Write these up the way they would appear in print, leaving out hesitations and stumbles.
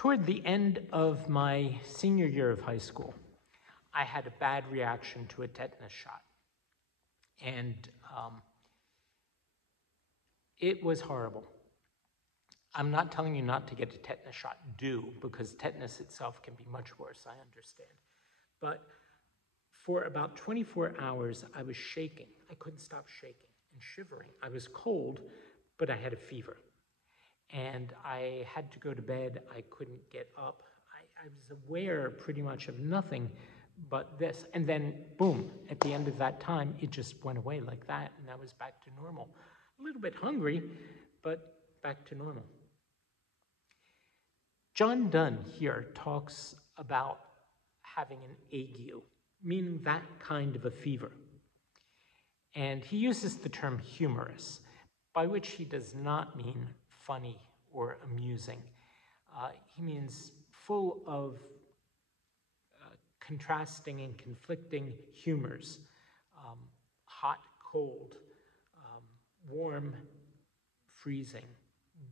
Toward the end of my senior year of high school, I had a bad reaction to a tetanus shot. And it was horrible. I'm not telling you not to get a tetanus shot. Do, because tetanus itself can be much worse, I understand. But for about 24 hours, I was shaking. I couldn't stop shaking and shivering. I was cold, but I had a fever. And I had to go to bed. I couldn't get up. I was aware pretty much of nothing but this. And then, boom, at the end of that time, it just went away like that, and I was back to normal. A little bit hungry, but back to normal. Donne here talks about having an ague, meaning that kind of a fever. And he uses the term humorous, by which he does not mean funny or amusing. He means full of contrasting and conflicting humors, hot, cold, warm, freezing,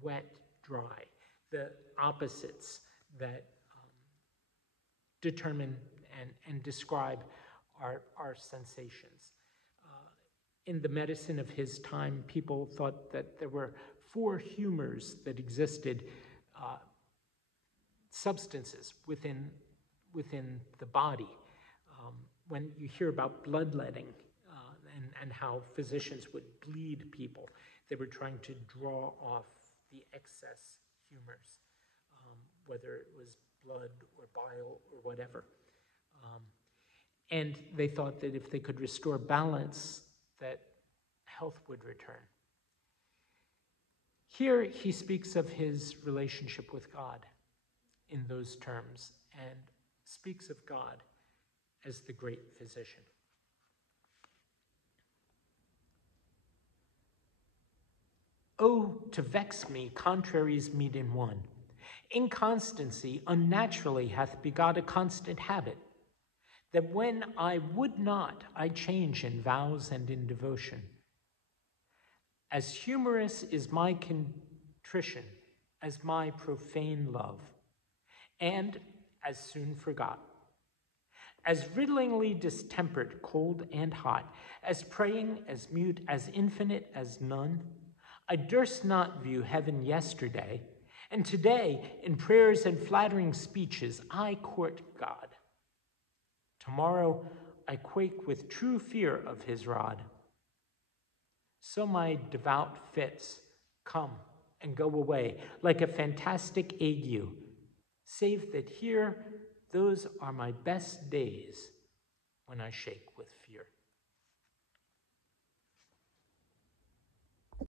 wet, dry, the opposites that determine and describe our sensations. In the medicine of his time, people thought that there were 4 humors that existed, substances within the body. When you hear about bloodletting and how physicians would bleed people, they were trying to draw off the excess humors, whether it was blood or bile or whatever. And they thought that if they could restore balance, that health would return. Here he speaks of his relationship with God in those terms and speaks of God as the great physician. Oh, to vex me, contraries meet in one. Inconstancy unnaturally hath begot a constant habit, that when I would not, I change in vows and in devotion. As humorous is my contrition as my profane love, and as soon forgot. As riddlingly distempered, cold and hot, as praying, as mute, as infinite as none, I durst not view heaven yesterday, and today, in prayers and flattering speeches, I court God. Tomorrow, I quake with true fear of his rod. So my devout fits come and go away like a fantastic ague, save that here those are my best days when I shake with fear.